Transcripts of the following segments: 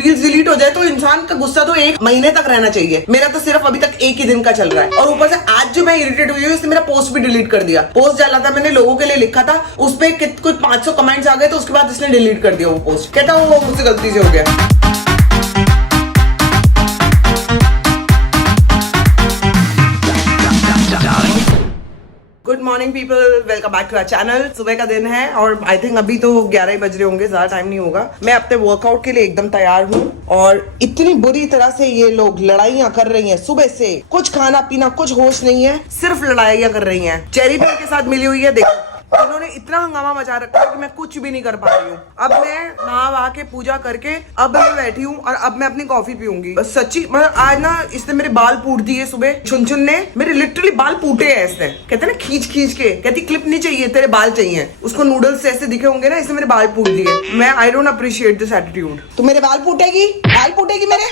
Reels delete हो जाए तो इंसान का गुस्सा तो 1 महीने तक रहना चाहिए। मेरा तो सिर्फ अभी तक 1 ही दिन का चल रहा है। और ऊपर से आज जो मैं इरिटेट हुई हूँ, इसने मेरा पोस्ट भी डिलीट कर दिया। पोस्ट डाला था मैंने, लोगों के लिए लिखा था, उस पे कुछ 500 कमेंट्स आ गए, तो उसके बाद इसने डिलीट कर दिया वो पोस्ट। कहता वो मुझसे गलती से हो गया। Good morning people, welcome back to our channel. सुबह का दिन है और आई थिंक अभी तो 11 ही बज रहे होंगे, ज्यादा टाइम नहीं होगा। मैं अपने वर्कआउट के लिए एकदम तैयार हूँ और इतनी बुरी तरह से ये लोग लड़ाइयाँ कर रही हैं सुबह से। कुछ खाना पीना, कुछ होश नहीं है, सिर्फ लड़ाइयाँ कर रही हैं। चेरी बेल के साथ मिली हुई है, देखो उन्होंने इतना हंगामा मचा रखा है कि मैं कुछ भी नहीं कर पा रही हूँ। अब मैं नहा वहा के पूजा करके अब मैं बैठी हूँ और अब मैं अपनी कॉफी पीऊंगी। सच्ची मतलब आज ना इसने मेरे बाल पूट दिए सुबह। छुन ने मेरे लिटरली बाल पूटे हैं इसने। कहते ना खींच खींच के, कहती क्लिप नहीं चाहिए, तेरे बाल चाहिए। उसको नूडल्स ऐसे दिखे होंगे ना, इसने मेरे बाल पूट दिए। मैं I don't appreciate this attitude. तू मेरे बाल पूटेगी, बाल पूटेगी मेरे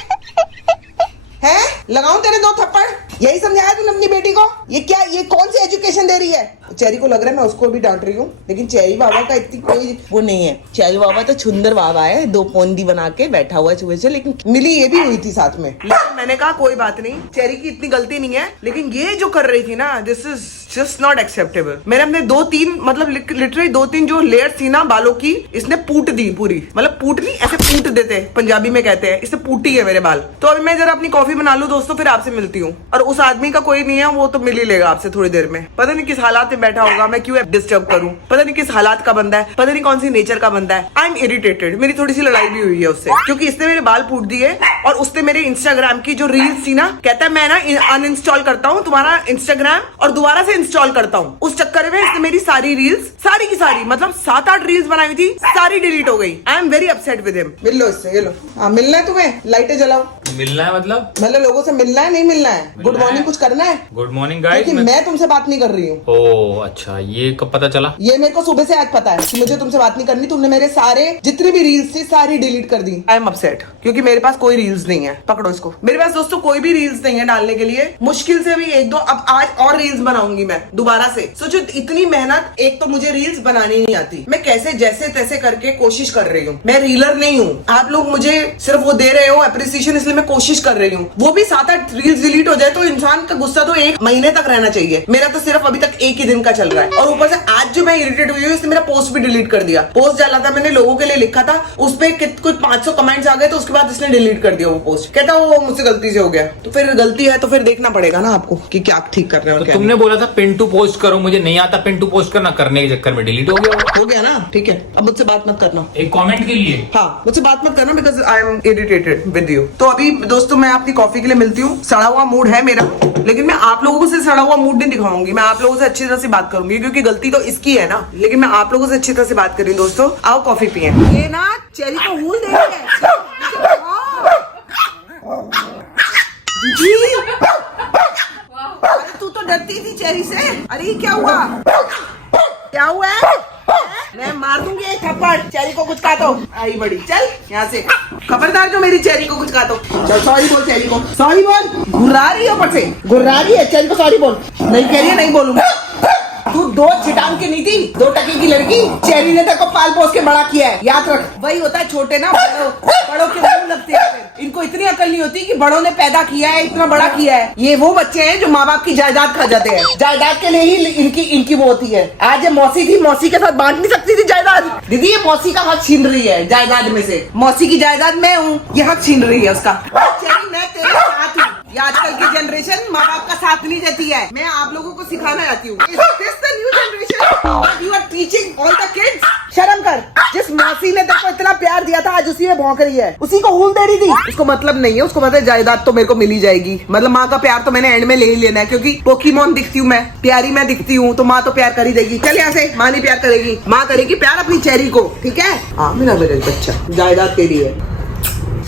हैं? लगाऊं तेरे 2 थप्पड़? यही समझाया तूने अपनी बेटी को? ये क्या, ये कौन सी एजुकेशन दे रही है? चेरी को लग रहा है मैं उसको भी डांट रही हूँ, लेकिन चेरी बाबा का इतनी कोई वो नहीं है। चेरी बाबा तो सुंदर बाबा है, 2 पोंदी बना के बैठा हुआ है सुबह से। लेकिन मिली ये भी हुई थी साथ में। लेकिन मैंने कहा कोई बात नहीं, चेरी की इतनी गलती नहीं है, लेकिन ये जो कर रही थी ना, this is just not acceptable. मैंने अपने 2-3 मतलब लिटरली 2-3 जो लेयर थी ना बालों की, इसने पूट दी पूरी। मतलब पूट नहीं, ऐसे पूट देते पंजाबी में कहते हैं, इसने पूटी है मेरे बाल। तो अभी मैं जरा अपनी कॉफी बना लूं दोस्तों, फिर आपसे मिलती हूँ। और उस आदमी का कोई नहीं है, वो तो मिल ही लेगा आपसे थोड़ी देर में। पता नहीं किस हालात में बैठा होगा, मैं क्यों डिस्टर्ब करूं। पता नहीं किस हालात का बंदा है, पता नहीं कौन सी नेचर का बंदा है। I am irritated. मेरी थोड़ी सी लड़ाई भी हुई है उससे, क्योंकि इसने मेरे बाल पूट दिए और उसने मेरे इंस्टाग्राम की जो रील्स थी ना, कहता है मैं ना अनइंस्टॉल करता हूँ तुम्हारा इंस्टाग्राम और दोबारा से इंस्टॉल करता हूँ। उस चक्कर में इसने मेरी सारी रील्स, सारी की सारी मतलब 7-8 रील्स बनाई थी, सारी डिलीट हो गई। I am very upset with him. मिल लो इससे, ये लो। हाँ मिलना है तुम्हें, लाइटें जलाओ। मिलना है मतलब लोगों से मिलना है, नहीं मिलना है? गुड मॉर्निंग कुछ करना है? Good morning guys. मैं तुमसे बात नहीं कर रही हूँ। ओह अच्छा, ये कब पता चला? ये मेरे को सुबह से आज पता है कि मुझे तुमसे बात नहीं करनी। तुमने मेरे सारे जितनी भी रील्स थी सारी डिलीट कर दी। आई एम अपसेट क्योंकि मेरे पास कोई रील्स नहीं है। पकड़ो इसको। मेरे पास दोस्तों कोई भी रील्स नहीं है डालने के लिए। मुश्किल से भी 1-2 अब आज और रील्स बनाऊंगी मैं दोबारा से। सोचो इतनी मेहनत, एक तो मुझे रील्स बनानी नहीं आती, मैं कैसे जैसे तैसे करके कोशिश कर रही हूँ। मैं रीलर नहीं हूँ। आप लोग मुझे सिर्फ वो दे रहे हो एप्रिसिएशन, इसलिए मैं कोशिश कर रही हूँ। वो भी 7-8 रील्स डिलीट हो जाए तो इंसान का गुस्सा तो 1 महीने तक रहना चाहिए। मेरा तो सिर्फ अभी तक 1 ही दिन का चल रहा है। और ऊपर से आज जो मैं इरिटेट हुई हूँ, इसने मेरा पोस्ट भी डिलीट कर दिया। पोस्ट डाला था मैंने, लोगों के लिए लिखा था, उस पे कुछ 500 कमेंट्स आ गए, तो उसके बाद इसने डिलीट कर दिया वो पोस्ट। कहता वो मुझसे गलती से हो गया। तो फिर गलती है तो फिर देखना पड़ेगा ना आपको कि क्या ठीक कर रहे हो। तो तुमने बोला था पिन टू पोस्ट करो, मुझे नहीं आता पिन टू पोस्ट करना, करने के चक्कर में डिलीट हो गया ना। ठीक है, अब मुझसे बात मत करना एक कमेंट के लिए। हाँ मुझसे बात मत करना, because I am irritated with you. तो अभी दोस्तों मैं अपनी कॉफी के लिए मिलती हूँ। सड़ा हुआ मूड है मेरा, लेकिन मैं आप लोगों से सड़ा हुआ मूड नहीं दिखाऊंगी। मैं आप लोगों से अच्छी तरह से बात करूंगी, क्योंकि गलती तो इसकी है ना। लेकिन मैं आप लोगों से अच्छी तरह से बात कर रही हूँ। दोस्तों आओ कॉफी पिए। ये ना चेरी को हूल दे रही है। अरे तू तो डरती थी चेरी से। अरे क्या हुआ, क्या हुआ है? मैं मार दूंगी एक थप्पड़। चेरी को कुछ काटो। आई बड़ी, चल यहाँ से। खबरदार जो मेरी चेरी को कुछ काटो। चल सॉरी बोल चेरी को, सॉरी बोल। घुरा रही है ऊपर से, घुरा रही है। चेरी को सॉरी बोल। नहीं कह रही है, नहीं बोलूंगा। तू 2 छिटांग की नहीं थी, 2 टके की लड़की। चेरी ने तेरे को पाल पोस के बड़ा किया है, याद रख। वही होता है छोटे ना बड़ों के मुंह लगते हैं। इनको इतनी अकल नहीं होती कि बड़ों ने पैदा किया है, इतना बड़ा किया है। ये वो बच्चे हैं जो माँ बाप की जायदाद खा जाते हैं। जायदाद के लिए ही इनकी वो होती है। आज ये मौसी थी, मौसी के साथ बांट नहीं सकती थी जायदाद। दीदी ये मौसी का हक छीन रही है जायदाद में से। मौसी की जायदाद मैं हूँ, ये हक छीन रही है उसका। चेरी मैं तेरे साथ हूँ। ये आजकल की जनरेशन माँ बाप का साथ नहीं देती है। मैं आप लोगों को सिखाना चाहती हूँ। New generation you are teaching all the kids. शर्म कर। जिस मौसी ने तेरे को इतना प्यार दिया था, आज उसी में भौंक रही है, उसी को हूल दे रही थी। उसको मतलब नहीं है, उसको पता है जायदाद तो मेरे को मिल ही जाएगी। मतलब माँ का प्यार तो मैंने एंड में ले ही लेना है, क्योंकि पोकीमोन दिखती हूँ मैं, प्यारी मैं दिखती हूँ, तो माँ तो प्यार कर ही देगी। चल यहाँ से। माँ नहीं प्यार करेगी, माँ करेगी प्यार अपनी चेरी को। ठीक है? हाँ मेरा बच्चा जायदाद के लिए।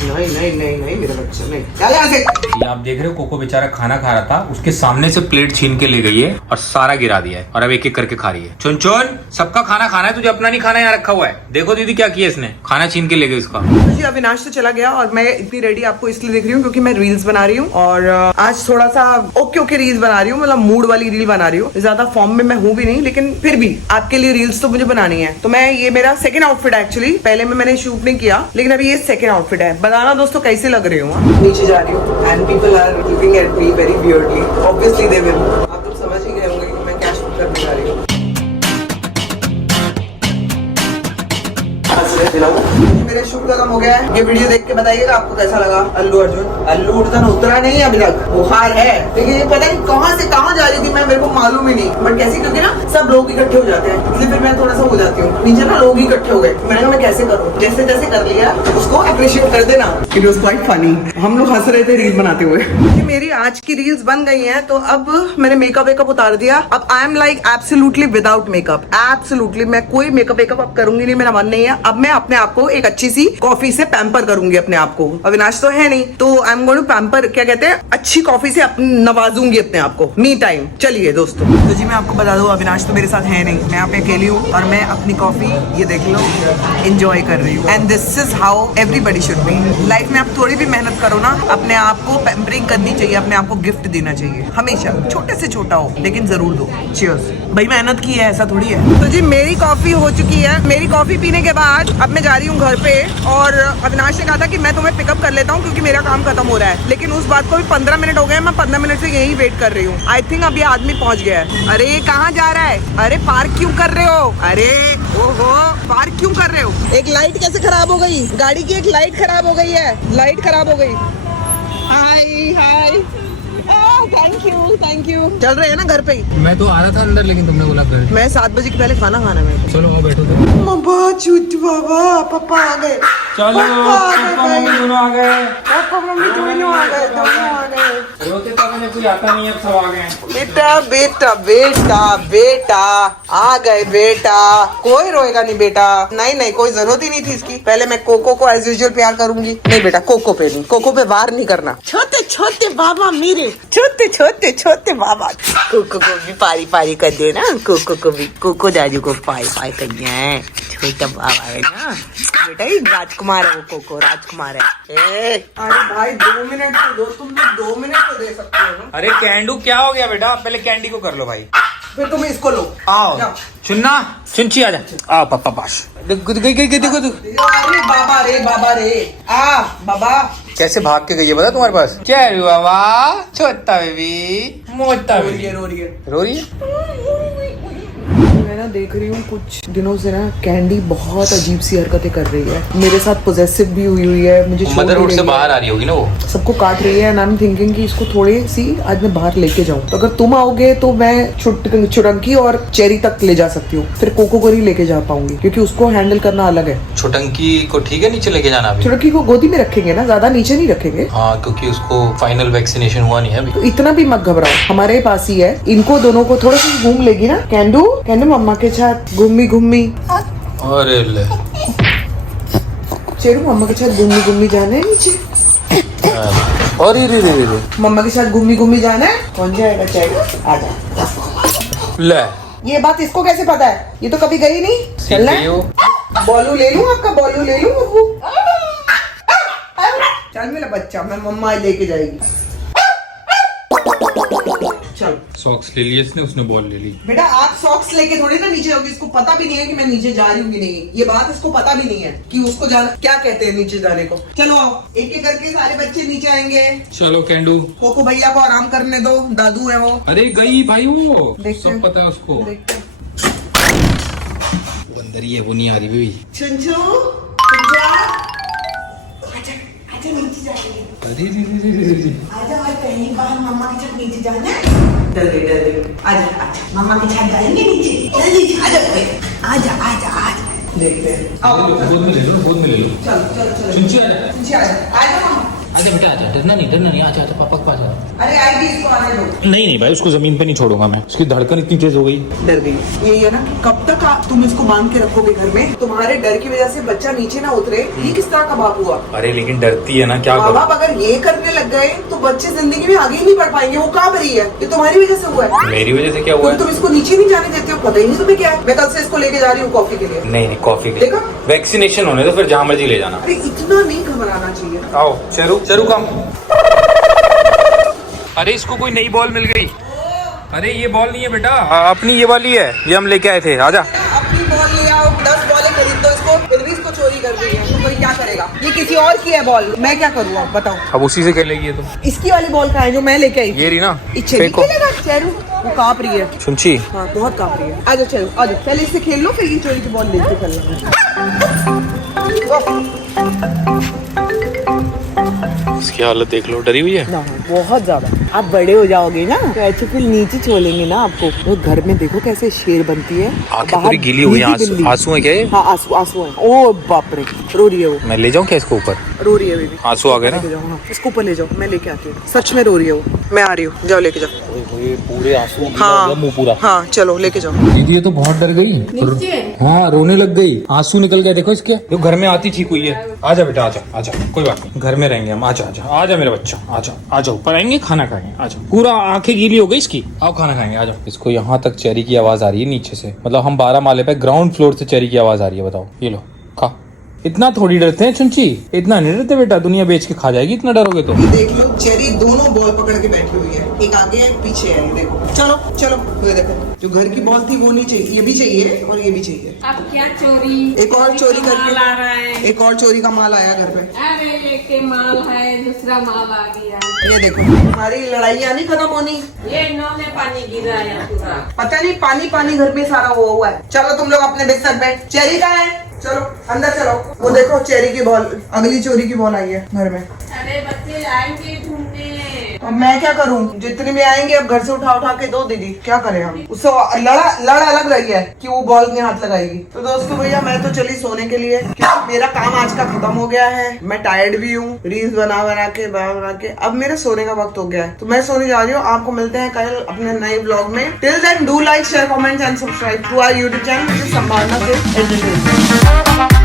नहीं नहीं नहीं नहीं मेरा बच्चा नहीं। चल यहाँ से। ये आप देख रहे हो कोको बेचारा खाना खा रहा था, उसके सामने से प्लेट छीन के ले गई है और सारा गिरा दिया है और अब एक एक करके खा रही है। चुन चुन, सबका खाना खाना है, तुझे अपना नहीं खाना यहाँ रखा हुआ है। देखो दीदी क्या किया इसने, खाना छीन के ले गई उसका। जी अविनाश तो चला गया और मैं इतनी रेडी आपको इसलिए दिख रही हूँ क्योंकि मैं रील्स बना रही हूँ और आज थोड़ा सा ओके रील्स बना रही हूँ, मतलब मूड वाली रील बना रही हूँ। ज्यादा फॉर्म में मैं हूँ भी नहीं, लेकिन फिर भी आपके लिए रील्स तो मुझे बनानी है। तो मैं, ये मेरा सेकंड आउटफिट है एक्चुअली। पहले में मैंने शूट नहीं किया, लेकिन अभी ये सेकंड आउटफिट है। बताना दोस्तों कैसे लग रहे हो। नीचे जा रही हूँ and people are looking at me very weirdly, obviously they will. आप लोग समझ ही गए होंगे कि मैं क्या शूट करने जा रही हूँ। मेरे शूट खत्म हो गया है। ये वीडियो देख के बताइएगा आपको कैसा लगा। अल्लू अर्जुन उतरा नहीं अभी तक, बुखार है, लेकिन ये पता नहीं कहाँ से कहाँ जा रही थी मैं, मेरे को मालूम ही नहीं। बट कैसे, क्योंकि ना सब लोग इकट्ठे हो जाते हैं, इसलिए फिर मैं थोड़ा सा हो जाती हूँ। नीचे ना लोग इकट्ठे हो गए, मैंने कहा मैं कैसे करूँ, जैसे जैसे कर लिया उसको अप्रिशिएट कर देना। इट वाज क्वाइट फनी, हम लोग हंस रहे थे रील बनाते हुए। मेरी आज की रील्स बन गई है, तो अब मैंने मेकअप वेकअप उतार दिया। अब I am like absolutely without makeup, absolutely मैं कोई मेकअप वेकअप अब करूंगी नहीं, मेरा मन नहीं है। अब मैं अपने आप को एक अच्छी सी कॉफी से पैम्पर करूंगी अपने आप को। अविनाश तो है नहीं, तो I am going to pamper, क्या कहते हैं, अच्छी कॉफी से नवाजूंगी अपने आप को, मी टाइम। चलिए दोस्तों, तो जी मैं आपको बता दूं, अविनाश तो मेरे साथ है नहीं, मैं यहाँ पे अकेली हूँ और मैं अपनी कॉफी, ये देख लो, एंजॉय कर रही हूँ। And this is how everybody should be. Life में आप थोड़ी भी मेहनत करो ना, अपने आप को पैम्परिंग करनी चाहिए, अपने आप को गिफ्ट देना चाहिए हमेशा, छोटे से छोटा हो लेकिन जरूर दो। चीयर्स भाई, मेहनत की है, ऐसा थोड़ी है। तो जी मेरी कॉफी हो चुकी है। मेरी कॉफी पीने के बाद अब मैं जा रही हूँ घर पे, और अविनाश ने कहा था कि मैं तुम्हें पिकअप कर लेता हूँ क्योंकि मेरा काम खत्म हो रहा है, लेकिन उस बात को भी 15 मिनट हो गए, मैं 15 मिनट से यही वेट कर रही हूँ। आई थिंक अब ये आदमी पहुँच गया है। अरे कहाँ जा रहा है? अरे पार्क क्यों कर रहे हो? अरे ओहो, पार्क क्यों कर रहे हो? एक लाइट कैसे खराब हो गई? गाड़ी की एक लाइट खराब हो गई है, लाइट खराब हो गई। हाय हाय, थैंक यू। चल रहे हैं ना घर पे ही? मैं तो आ रहा था अंदर, लेकिन तुमने बोला घर। मैं 7 बजे के पहले खाना खाना है। चलो आओ बैठो। मम्मा चूत बाबा, पापा आ गए। चलो पापा मम्मी दोनों आ गए। पापा मम्मी दोनों आ गए, दोनों आ गए। रोते तो मैंने कोई आता नहीं, अब सब आ गए। बेटा बेटा बेटा बेटा आ गए बेटा, कोई रोएगा नहीं बेटा। नहीं नहीं, कोई जरूरत ही नहीं थी इसकी। पहले मैं कोको को एज यूजुअल प्यार करूंगी। नहीं बेटा, कोको पे नहीं, कोको पे वार नहीं करना। छोटे छोटे बाबा मेरे, छोटे छोटे छोटे बाबा। कोको को भी पारी पारी कर दे ना, कोको को भी, कोको दादू को पारी पारी करनी है। छोटा बाबा है ना बेटा, ये राजकुमार है वो, कोको राजकुमार है। अरे भाई 2 मिनट तो दो, तुम लोग 2 मिनट तो दे सकते हो ना। अरे कैंडू क्या हो गया बेटा, पहले कैंडी को कर लो भाई, फिर तुम इसको लो। आओ चुन्ना, चुनची आ जा, आओ पापा पास। देखो अरे बाबा रे, बाबा रे, आ बाबा कैसे भाग के गई है बता तुम्हारे पास। क्या है बाबा, छोटा बेबी, मोटा रो रही बेबी, है, रो रही है, रो रही है। मैं ना देख रही हूँ कुछ दिनों से ना कैंडी बहुत अजीब सी हरकतें कर रही है, मेरे साथ पोजेसिव भी हुई है, मुझे छोड़ मदरहुड नहीं से रही बाहर है, आ रही होगी ना वो, सबको काट रही है। एंड आई एम थिंकिंग कि इसको थोड़ी सी आज मैं बाहर लेके जाऊँ। तो अगर तुम आओगे तो मैं चुटंकी और चेरी तक ले जा सकती हूँ, फिर कोको को ही लेके जा पाऊंगी क्योंकि उसको हैंडल करना अलग है। छोटंकी को ठीक है नीचे लेके जाना अभी? चुटंकी को गोदी में रखेंगे ना, ज्यादा नीचे नहीं रखेंगे। हाँ, क्योंकि उसको फाइनल वैक्सीनेशन हुआ नहीं है अभी। तो इतना भी मत घबराओ, हमारे पास ही है। इनको दोनों को थोड़ा सा घूम लेगी ना, कैंडू कैंडू मम्मा के साथ घूमी घूमी। अरे ले, चेरू मम्मा के साथ घूमी घूमी जाना है नीचे। अरे रे रे रे, मम्मा के साथ घूमी घूमी जाना है। कौन जाएगा? चाहेगा, आजा। ले, ये बात इसको कैसे पता है? ये तो कभी गई नहीं। चलना है? बॉलू ले लूं आपका, बॉलू ले लूं बब्बू? चल मेरा बच्चा, मैं मम्मा लेके जाएगी। चल सॉक्स ले लिए इसने, उसने बॉल ले ली। बेटा आप सॉक्स लेके थोड़ी ना नीचे जाओगी, इसको पता भी नहीं है कि मैं नीचे जा रही हूँ कि नहीं। ये बात इसको पता भी नहीं है कि उसको जाना क्या कहते हैं नीचे जाने को। चलो आओ, एक एक करके सारे बच्चे नीचे आएंगे। चलो कैंडू, कोको भैया को आराम करने दो, दादू है वो। अरे गई भाई वो, देखते हैं। सब पता है उसको। देखते हैं। अंदर ही है, वो नहीं आ रही बेबी। चुंचू चुंचा, आजा आजा, नीचे जाएंगे। अरे रे रे रे, आजा और पहली बार मम्मा के साथ नीचे जाना है। डर गई। आजा आजा, मम्मा के साथ जाएंगे नीचे। चल नीचे आजा, आजा आजा आजा। देखते हैं, आओ गोद में ले लो, गोद में ले लो। चलो चलो चलो, चुंची आ जा, नीचे आजा, आजा मम्मा। आजा बेटा आजा, डरना नहीं, आजा आजा पापा के पास आ। अरे आएगी, इसको आने दो। नहीं भाई, उसको जमीन पे नहीं छोड़ूंगा मैं, उसकी धड़कन इतनी तेज हो गई। डर गई। यही है ना, कब तक तुम इसको बांध के रखोगे घर में? तुम्हारे डर की वजह से बच्चा नीचे ना उतरे, ये किस तरह का बाप हुआ? अरे लेकिन डरती है ना, क्या माँ बाप अगर ये करने लग गए तो बच्चे जिंदगी में आगे ही नहीं बढ़ पाएंगे। वो कहाँ भरी है? ये तुम्हारी वजह से हुआ है। मेरी वजह से क्या हुआ? तुम इसको नीचे नहीं जाने देते हो, पता ही नहीं तुम्हें क्या है। मैं कल से इसको लेके जा रही हूँ कॉफी के लिए। नहीं कॉफी के लिए देखा? वैक्सीनेशन होने तो फिर जहाँ मर्जी ले जाना। अरे इतना नहीं घबराना चाहिए। आओ चरू चरू कम। अरे इसको कोई नई बॉल मिल गई। अरे ये बॉल नहीं है बेटा, अपनी ये वाली है, ये हम लेके आए थे। आजा अपनी बॉल ले आओ, 10 बॉलें खरीद दो इसको, फिर भी इसको चोरी कर रही है। तो कोई क्या करेगा? ये किसी और की है बॉल, मैं क्या करूँ अब बताओ? अब उसी से खेलेगी ये तो। इसकी वाली बॉल का है जो मैं लेके आई? ये रही ना, फेंको। वो कांप रही है। सुनची हाँ बहुत कांप रही है। आजा चलो आजा, पहले इससे खेल लो, फिर ये चोरी की बॉल लेके चलना। इसकी हालत देख लो, डरी हुई है ना बहुत ज्यादा। आप बड़े हो जाओगे ना तो ऐसे फिर नीचे छोड़ेंगे ना आपको। वो घर में देखो कैसे शेर बनती है। आंखें पूरी गीली हुई हैं, आंसू है क्या ये? हाँ आंसू है। ओ बाप रे, रो रही है वो। मैं ले जाऊँ क्या इसको ऊपर? रो रही है बेबी। आंसू आ गए ना? हाँ, इसको ऊपर ले जाओ, मैं लेके आती हूँ। सच में रो रही है वो। मैं आ रही हूँ, जाओ लेके जाओ। पूरे आंसू हाँ मुंह पूरा। हाँ चलो लेके जाओ। दीदी ये तो बहुत डर गई। हाँ रोने लग गई, आंसू निकल गया देखो इसके। जो घर में आती ठीक हुई है। आजा बेटा आजा आजा, कोई बात नहीं, घर में रहेंगे हम। आजा आजा आजा मेरा बच्चा, आजा आजा ऊपर आएंगे, खाना खाएंगे। आजा, पूरा आंखें गीली हो गई इसकी। आओ खाना खाएंगे, आजा। इसको यहाँ तक चेरी की आवाज आ रही है नीचे से, मतलब हम 12 माले पे ग्राउंड फ्लोर से चेरी की आवाज आ रही है। बताओ, ये लो खा। इतना थोड़ी डरते हैं चुंची, इतना नहीं डरते बेटा, दुनिया बेच के खा जाएगी इतना डरोगे तो। देख लो चेरी दोनों बॉल पकड़ के बैठी हुई है, एक आगे है एक पीछे है। ये देखो, चलो चलो ये देखो, जो घर की बॉल थी वो नहीं चाहिए, ये भी चाहिए और ये भी चाहिए। अब क्या चोरी? एक और चोरी माल करके आ रहा है। एक और चोरी का माल आया घर पे। अरे लेके माल है, दूसरा माल आ गया। ये देखो, हमारी लड़ाइयाँ नहीं खत्म होनी। ये इन्होंने पानी गिराया पूरा। पता नहीं पानी पानी घर में सारा हुआ है। चलो तुम लोग अपने बिस्तर पे, चेरी का है, चलो अंदर चलो। वो देखो चेरी की बॉल, अगली चोरी की बॉल आई है घर में। अरे बच्चे आएंगे ढूंढने। अब मैं क्या करूं? जितने भी आएंगे अब घर से उठा उठा के दो दीदी, क्या करें हम? उससे लड़ अलग रही है कि वो बॉल में हाथ लगाएगी। तो दोस्तों भैया मैं तो चली सोने के लिए, क्योंकि मेरा काम आज का खत्म हो गया है। मैं टायर्ड भी हूँ, रील्स बना के अब मेरे सोने का वक्त हो गया है। तो मैं सोने जा रही हूँ। आपको मिलते हैं कल अपने नए ब्लॉग में। Till then do like share comment and subscribe to our YouTube channel, Sambhavna से एंटरटेनमेंट।